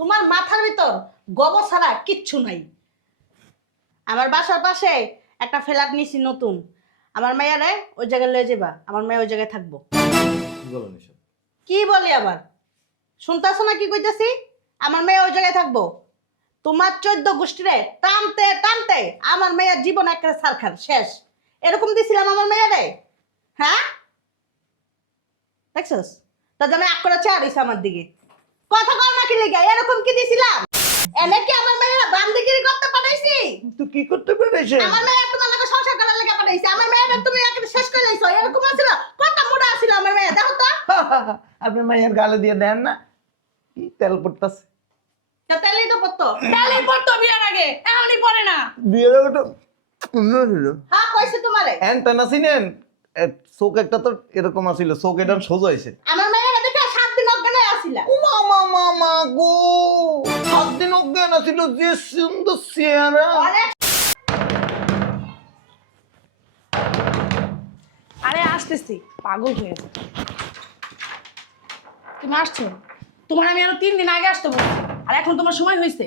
তোমার মাথার ভিতর গোবর ছাড়া কিচ্ছু নাই। আমার বাসার পাশে একটা ফ্ল্যাট নিছি নতুন, আমার মেয়ারে ওই জায়গায় লয়ে যাবা, আমার মেয়ে ওই জায়গায় থাকবো। কি বলেন এসব? কি বলি আবার, শুনতেছো না কি কইতেছি? আমার মেয়ে ওই জায়গায় থাকবো। তোমার 14 গোষ্ঠীরে টানতে টানতে আমার মেয়ের জীবন একটা সারখার শেষ। এরকম দিছিলাম আমার মেয়েরে? হ্যাঁ, দেখছস? তার জন্য এক করে চেয়ার দিছে আমার দিকে। কথা কর না কি লিগা? এরকম কি দিছিলাম? এনে কি আমার মেয়েরা বান্দিগিরি করতে পাঠাইছি? তুই কি করতে পেরেছিস? আমার মেয়ে তোমার লাগে সংসার করার লাগে পাঠাইছি। আমার মেয়েটা তুমি একেবারে শেষ করে দিছো। এরকম আছিল? কত মোটা আছিল আমার মেয়ে, দেখো তো। আপনি মাইয়ের গালে দিয়ে দেন না, কি তেল পড়তাছে। তা তাইলেই তো পড়তো। তাহলেই পড়তো বিয়ার আগে, এখনই পড়ে না। বিয়ের ওটা ছিল হ্যাঁ, কইছি তোমারে। এনটা ছিলেন, চোখ একটা তো এরকম আছিল, চোখ এটা সোজা হয়েছে। আমার মেয়েরা দেখে 7 দিন অজ্ঞান হয়ে আসিলা। মামা মামা গো, 7 দিন অজ্ঞান আছিল, যে সুন্দর চেহারা। অনেক আরে আসতেছি, পাগল হয়েছে। তুমি আসছো? তোমার আমি আরো 3 দিন আগে আসতে বলছি, আর এখন তোমার সময় হয়েছে।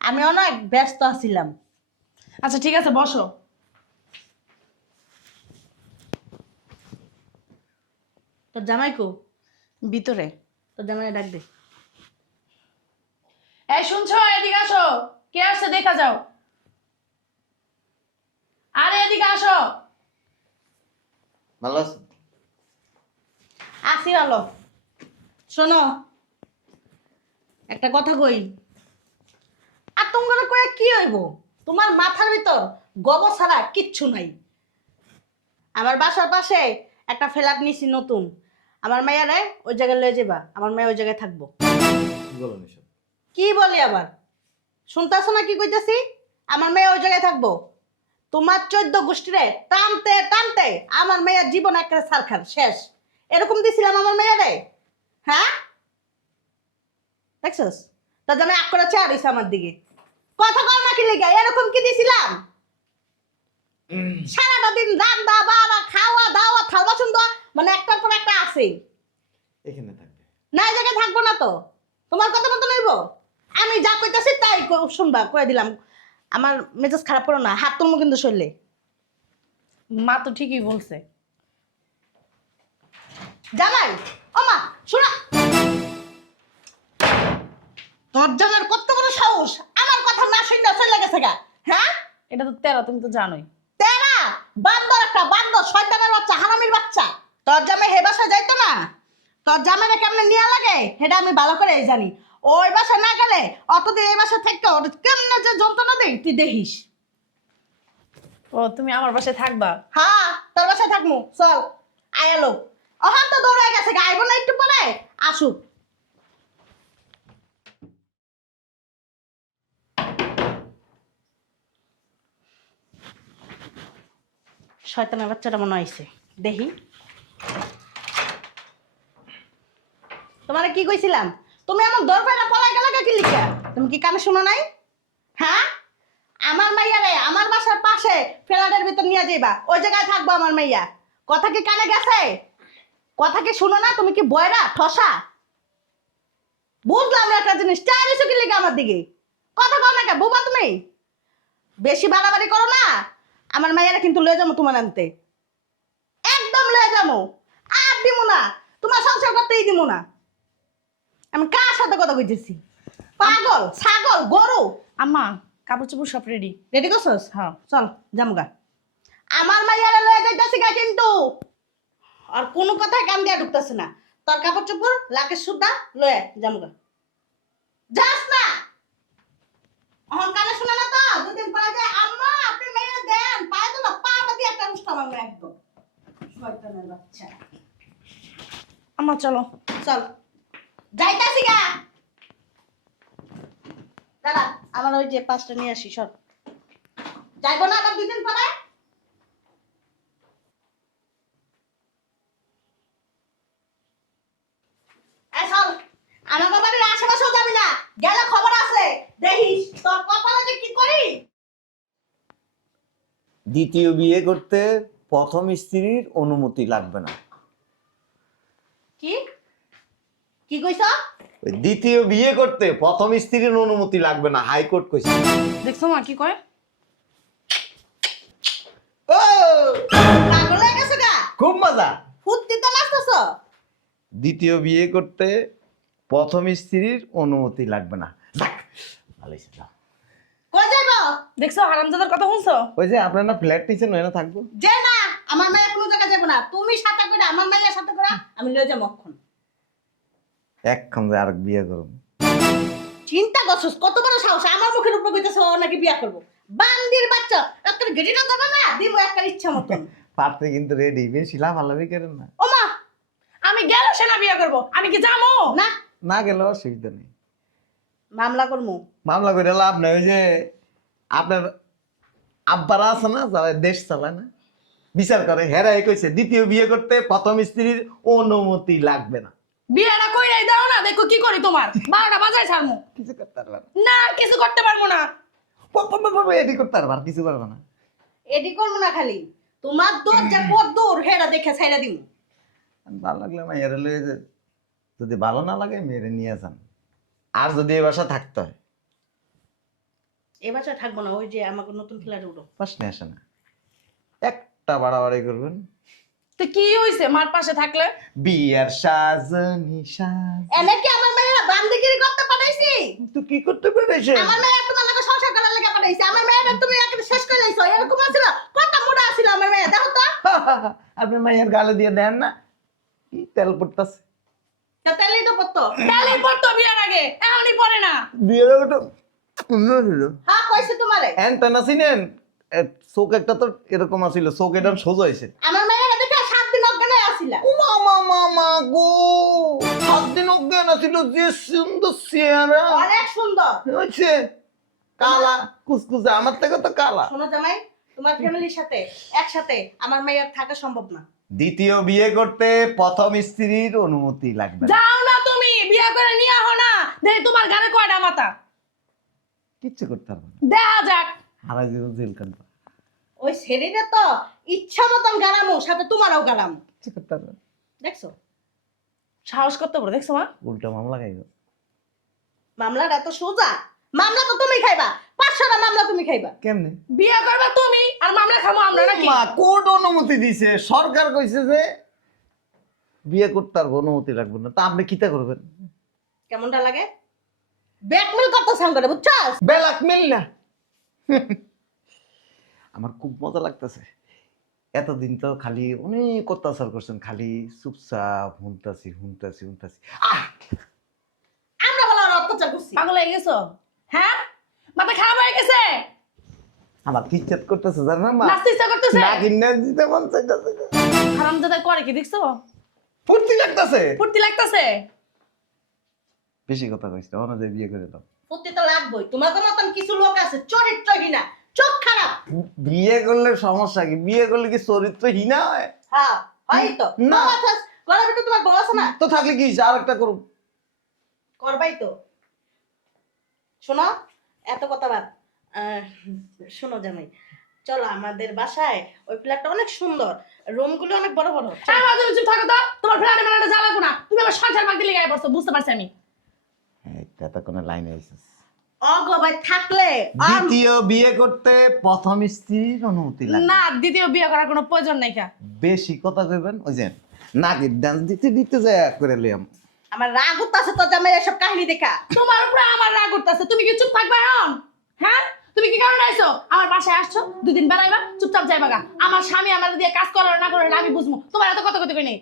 আমি অনেক ব্যস্ত আছিলাম। আচ্ছা ঠিক আছে, বসো। তোর জামাই কো? ভিতরে। তোর জামাই ডাক দে। এই শুনছো, এদিকে আসো। কে আসছে দেখা যাও। আরে এদিকে আসো। ভালো আছে? আসি হলো। শোনো, একটা কথা কই। আর তোমার কয়ে কি হইব? তোমার মাথার ভিতর গোবর ছাড়া কিচ্ছু নাই। আমার বাসার পাশে একটা ফ্ল্যাট নিছি নতুন, আমার মেয়ারে ওই জায়গায় লয়ে যাবা, আমার মেয়ে ওই জায়গায় থাকবো। কি বলেন এসব? কি বলি আবার, শুনতেছো না কি কইতেছি? আমার মেয়ে ওই জায়গায় থাকবো। তোমার 14 গোষ্ঠীরে টানতে টানতে আমার মেয়ের জীবন একটা সারখার শেষ। এরকম দিছিলাম আমার মেয়েরে? হ্যাঁ, দেখছস? তার জন্য এক করে চেয়ার দিছে আমার দিকে। কথা কর না কি লিগা? এরকম কি দিছিলাম? সারাটা দিন রান্না বাড়া খাওয়া দাওয়া থাল বাসন ধোয়া, মানে একটার পর একটা আছেই। এখানে থাকবে না, এই জায়গায় থাকবো না তো। তোমার কথা মতো নইব। আমি যা কইতাছি তাই শুনবা, কয়ে দিলাম। আমার মেজাজ খারাপ করো না, হাত তুলমো কিন্তু শরীরে। মা তো ঠিকই বলছে। জামাই, ও মা, শোনা। তোর জামাইয়ের কত বড় সাহস, আমার কথা না শুনতে চলে গেছে গা। হ্যাঁ, এটা তো তেরা, তুমি তো জানোই। তেরা বান্দর, একটা বান্দর, শয়তানের বাচ্চা, হারামির বাচ্চা। তোর জামাই হে বাসায় যাইতো না? তোর জামাইরা কেমনে নিয়া লাগে সেটা আমি ভালো করে জানি। ওই বাসা না গেলে অতদিন এই বাসা থাকতে ওর কেমনে যে যন্ত্রণা দেই তুই দেখিস। ও, তুমি আমার বাসায় থাকবা? হ্যাঁ, তোর বাসায় থাকমু, চল। আয়ালো অহান তো দৌড়ায় গেছে, আইব না একটু পরে? আসুক। শয়তানের বাচ্চাটা মনে হয়েছে, দেখি। তোমারে কি কইছিলাম? তুমি আমার দরবারে পলাই গেলে কি লিখা? তুমি কি কানে শোনো নাই? হ্যাঁ, আমার মাইয়ারে আমার বাসার পাশে ফ্ল্যাটের ভিতর নিয়ে যাইবা, ওই জায়গায় থাকবো আমার মাইয়া। কথা কি কানে গেছে? কথা কি শুনো না? তুমি কি বয়রা ঠসা? বুঝলাম না একটা জিনিস, চাইছো কি লিখা আমার দিকে? কথা কও না কে বুবা তুমি? বেশি বাড়াবাড়ি করো না, আমার মাইয়ারা কিন্তু লয়ে যাবো তোমার আনতে। একদম লয়ে যাবো, আর দিব না, তোমার সংসার করতেই দিব না। আমি কার সাথে কথা কইতেছি? পাগল, ছাগল, গরু? আম্মা, কাপড় চোপড় সব রেডি। রেডি করছস? হ্যাঁ। চল জামগা। আমার মাইয়ারা লয়ে যাইতাছি গা কিন্তু। আর কোনো কথায় কান দিয়া ঢুকতাছে না। তোর কাপড় চোপড় লাগে সুদা লয়ে জামগা। যাস না। অহন কানে শোনা না তো? দুদিন পরে যায় আম্মা আপনি মেয়ে দেন, পায়ে তো না পাটা দিয়ে একটা উষ্টা মারলো একদম। শয়তানের বাচ্চা। আম্মা চলো। চল যাইতাছি গা। দাঁড়া, আমার ওই যে 5টা নিয়ে আসি, সর। যাইবো না আবার 2 দিন পরে? এই চল, আমার বাবার আশেপাশেও যাবি না, গেলে খবর আছে, দেখিস তোর কপালে যে কি করি। দ্বিতীয় বিয়ে করতে প্রথম স্ত্রীর অনুমতি লাগবে না। কি কি কইছ? ওই দ্বিতীয় বিয়ে করতে প্রথম স্ত্রীর অনুমতি লাগবে না, হাইকোর্ট কইছে। দেখছো মা কি কয়? ও পাগল হয়ে গেছে গা, খুব মজা। ফুর্তি তো নাচতেছ। দ্বিতীয় বিয়ে করতে প্রথম স্ত্রীর অনুমতি লাগবে না। যাক, ভালো হইছে, যাও। কই যাইব? দেখছো হারামজাদার কথা শুনছো? ওই যে আপনার না ফ্ল্যাট নিছেন, ওখানে থাকবো। যে না, আমার মায়ের কোনো জায়গায় যাবো না। তুমি সাথে করে আমার মায়ের সাথে করে আমি লয়ে যাবো অক্ষণ। এখন যে আর বিয়ে করুন। চিন্তা করছস কত বড় সাহস, আমার মুখের উপর কইতেছ ও নাকি বিয়া করব। বান্দির বাচ্চা, একটা গেটিটা দেবে না, দিব একটা ইচ্ছা মতন। পাত্রে কিন্তু রেডি, বেশি লাভালাভি করেন না। ও মা, আমি গেল সেনা বিয়ে করব, আমি কি যাবো? না না গেলেও অসুবিধা নেই, মামলা করমু। মামলা করে লাভ নেই। ওই যে আপনার আব্বারা আছে না, যারা দেশ চালায় না, বিচার করে, হেরাই কইছে দ্বিতীয় বিয়ে করতে প্রথম স্ত্রীর অনুমতি লাগবে না। বিয়েটা কইরাই দাও না, দেখো কি করি তোমার। 12টা বাজায় ছাড়মু। কিছু করতে পারবে না, না কিছু করতে পারবো না। এটি করতে পারবে আর কিছু পারবে না। এডি করবো না, খালি তোমার দৌড় যে পর দৌড় হেরা দেখে ছাইরা দিমু। ভালো লাগলে মাইয়ারে লয়ে যে, যদি ভালো না লাগে মেয়েরে নিয়ে যান। আর যদি এ বাসা থাকতে হয়, এ বাসায় থাকবো না, ওই যে আমাকে নতুন ফ্ল্যাটে উঠো। প্রশ্নে আসে না। একটা বাড়াবাড়ি করবেন, তো কি হইছে মার পাশে থাকলে? বিয়ার সাজনি সাজ। এনে কি আমার মেয়েরা বান্দিগিরি করতে পাঠাইছি? তো কি করতে পেরেছে? আমার মেয়েরা তোমার লাগে সংসার করার লাগে পাঠাইছি। আমার মেয়েরা তুমি একেবারে শেষ করে দিয়েছো। এরকম আছিল, কত মোটা আছিল আমার মেয়ে, দেখো তো। আপনি মাইয়ার গালে দিয়ে দেন না, কি তেল পড়তাছে। তা তাইলেই তো পড়তো। তাহলে পড়তো বিয়ার আগে, এখনই পড়ে না। বিয়ের ওটা অন্য ছিল। হ্যাঁ কইছি তোমারে। অ্যান্টেনা চিনেন? চোখ একটা তো এরকম আছিল, চোখ এটা সোজা হয়েছে। আমার মেয়েরা দেখে 7 দিন অজ্ঞান হয়ে আসিলা। মামা মামা গো, 7 দিন অজ্ঞান আছিল, যে সুন্দর চেহারা অনেক সুন্দর। হয়েছে, কালা কুচকুচে, আমার থেকে তো কালা। শোনো জামাই, তোমার ফ্যামিলির সাথে একসাথে আমার মেয়ের থাকা সম্ভব না। দ্বিতীয় বিয়ে করতে প্রথম স্ত্রীর অনুমতি লাগবে না। যাও না তুমি, বিয়ে করে নিয়ে আহো না। দেখি তোমার ঘরে কয়টা মাথা। কিচ্ছু করতে পারবে না, দেখা যাক। সারা জীবন জেল কাটবে। ওই শরীরে তো ইচ্ছা মতন গালামু, সাথে তোমারও গালামু। কিচ্ছু করতে পারবে না। দেখছো সাহস করতে পারো, দেখছো মা? উল্টা মামলা খাইবে। মামলাটা এত সোজা, মামলা তো তুমি খাইবা, 500টা মামলা তুমি খাইবা। কেমনে? বিয়ে করবা তুমি আর মামলা খাবো আমরা নাকি? মা কোর্ট অনুমতি দিছে, সরকার কইছে যে বিয়ে করতে পারবো, অনুমতি লাগবে না। তা আপনি কিতা করবেন? কেমনটা লাগে? ব্যাকমেল করতে সাউন্ড করে, বুঝছস? বেলাক মিল না। আমার খুব মজা লাগতেছে। এতদিন তো খালি অনেক অত্যাচার করছেন, খালি চুপচাপ হুনতাছি হুনতাছি হুনতাছি। আহ, আমরা বলা অত্যাচার করছি। পাগল হয়ে গেছো? হ্যাঁ, মাথা খারাপ হয়ে গেছে? আমার কি ইচ্ছা করতেছে জানেন মা? নাচতে ইচ্ছা করতেছে? না কিনে দিতে মন চাইতেছে। হারামজাদা করে কি দেখছো? ফুর্তি লাগতেছে। ফুর্তি লাগতেছে? বেশি কথা কইছ, ওনা যে বিয়ে করে দাও। ফুর্তি তো লাগবেই। তোমাদের মতন কিছু লোক আছে চরিত্রহীনা, চোখ খারাপ। বিয়ে করলে সমস্যা কি? বিয়ে করলে কি চরিত্রহীনা হয়? হ্যাঁ, হয় তো। না। ঘরের ভিতরে তোমার বউ আছে না? তো থাকলে কি হইছে? আরেকটা করুন। করবাই তো। শোনো, এত কথা বাদ। শোনো জামাই, চলো আমাদের বাসায়। ওই ফ্ল্যাটটা অনেক সুন্দর, রুমগুলো অনেক বড় বড়। হ্যাঁ মা, তুমি চুপ থাকো তো। তোমার ফ্ল্যাটে মেলাটা জ্বালাবো না। তুমি আমার সংসার ভাগ দিলে গায়ে পড়ছো, বুঝতে পারছি আমি। এটা কোনো লাইন হইছে। অগো ভাই থাকলে দ্বিতীয় বিয়ে করতে প্রথম স্ত্রীর অনুমতি লাগবে। না, দ্বিতীয় বিয়ে করার কোনো প্রয়োজন নাই। কা বেশি কথা কইবেন, ওই যে নাকি ডান্স দিতে দিতে যায় করে লিয়াম। আমার রাগ উঠতেছে তো জামাই এসব কাহিনী দেখা। তোমার উপরে আমার রাগ উঠতেছে। তুমি কি চুপ থাকবা এখন? হ্যাঁ, তুমি কি কারণে আইছো? আমার বাসায় আসছো, 2 দিন বেড়াইবা, চুপচাপ যাইবা গা। আমার স্বামী আমার দিয়ে কাজ করে না করে আমি বুঝবো। তোমার এত কথা কই নেই।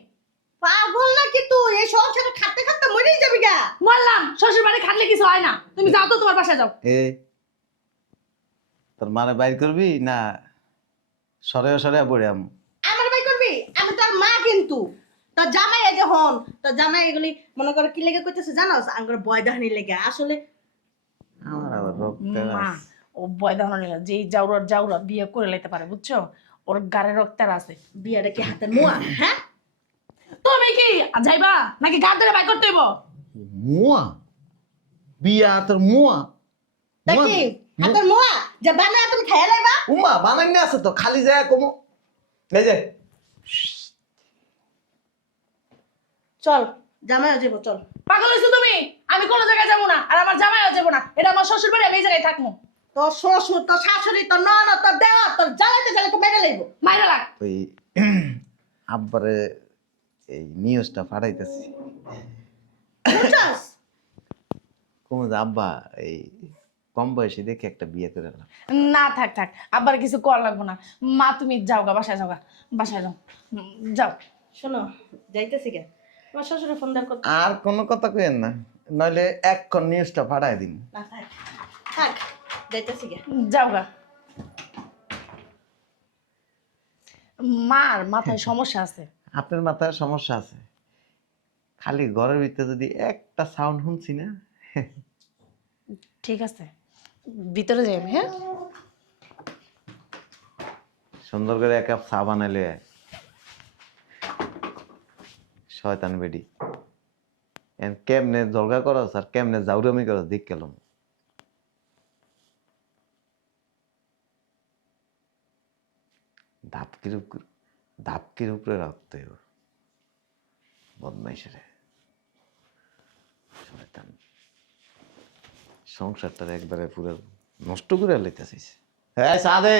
পাগল নাকি তুই? এই সংসারে খাটতে খাটতে মরেই যাবি গা। বললাম শ্বশুর বাড়ি খাটলে কিছু হয় না। তুমি যাও তো, তোমার বাসায় যাও। এ তোর মানে বাইর করবি না সরে সরে পড়ে আম? আমার ভাই করবি? আমি তোর মা, কিন্তু তোর জামাই এই যে হন, তোর জামাই এগুলি মনে করে কি লেগে কইতেছে জানোস? আঙ্গুর বয় দাহানি লেগে। আসলে আমার আবার রক্তে মা, ও বয়দানো নিলা যেই জাউরার বিয়ে করে লাইতে পারে, বুঝছো? ওর গাড়ে রক্তের আছে। বিয়াটা কি হাতের মোয়া? হ্যাঁ, তুমি কি যাইবা নাকি গাড় ধরে বাই করতে হইব? মুয়া বিয়া তোর মুয়া তা কি হাতের মোয়া যে বানায় তুমি খাইয়া লাইবা? উমা বানাইনি আছে তো, খালি যায় কমো। এই যে চল জামাইও যাবো চল। পাগল হইছো তুমি? আমি কোনো জায়গায় যাবো না, আর আমার জামাইও যাবো না। এটা আমার শ্বশুর বাড়ি, আমি এই জায়গায় থাকবো। তোর শ্বশুর, তোর শাশুড়ি, তোর ননদ, তোর দেওর, তোর জ্বালাতে জ্বালাতে মেরে লইব। মাইরা লাগ। ওই আব্বারে এই নিউজটা পাঠাইতেছি। বুঝছস? কোন যে আব্বা এই কম বয়সী দেখে একটা বিয়ে করে নিলাম। না থাক থাক, আবার কিছু কর লাগবো না। মা তুমি যাও গা, বাসায় যাও গা, বাসায় যাও। যাও। শোনো, যাইতেছি কে? তোমার শ্বশুরে ফোন দেওয়ার কথা। আর কোনো কথা কইেন না, নইলে এক্ষণ নিউজটা পাঠাই দিন। না থাক, থাক, যাইতেছি কে? যাও গা। মার মাথায় সমস্যা আছে। আপনার মাথায় সমস্যা আছে, খালি ঘরের ভিতরে যদি একটা সাউন্ড শুনছি না। ঠিক আছে, ভিতরে যাই আমি, হ্যাঁ? সুন্দর করে এক কাপ চা বানাইলে শয়তান বেডি কেমনে জলগা করস আর কেমনে জাউরামি করস দেখ গেলাম। ধাপকির উপরে রাখতে হবে বদমাইশের। শয়তান সংসারটা একবারে পুরো নষ্ট করে লইতেছিস। হ্যাঁ সাদে